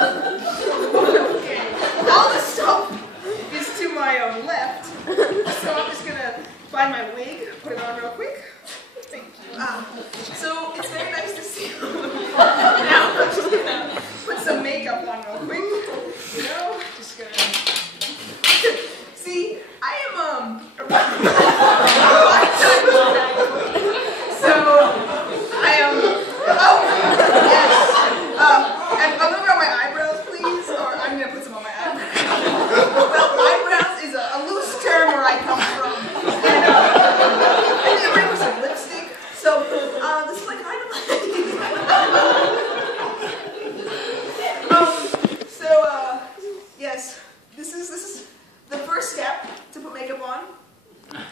Okay, all the stuff is to my left, so I'm just gonna find my wig, put it on real quick. Thank you. So it's very nice to see you. Now I'm just gonna put some makeup on real quick. You know, just gonna see. I am so I am. Oh yes. And a little bit on my eyebrows, please, or I'm gonna put some on my eyebrows. Well, eyebrows is a loose term where I come from, and I need to bring with some lipstick. So this is like kind of yes, this is the first step to put makeup on.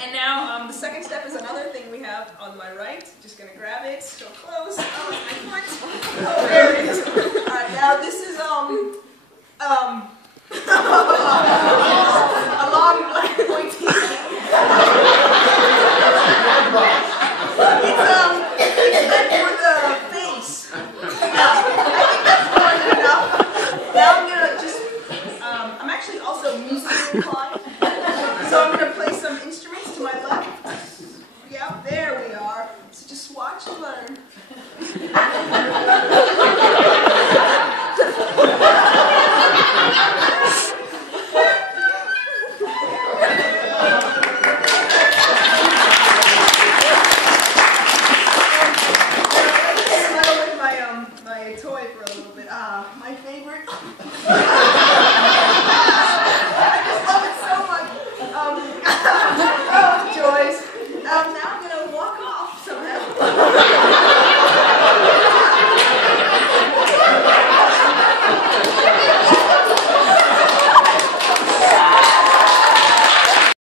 And now the second step is another thing we have on my right. Just gonna grab it, so close. Oh, my foot. Oh, there it is. Alright, now this is a long black pointy thing. It's meant for the face. I think that's more than enough. Now I'm gonna just I'm actually also musically inclined. So I'm going to play some instruments to my left. Yep, there we are. So just watch and learn. Let's with my toy for a little bit. My favorite.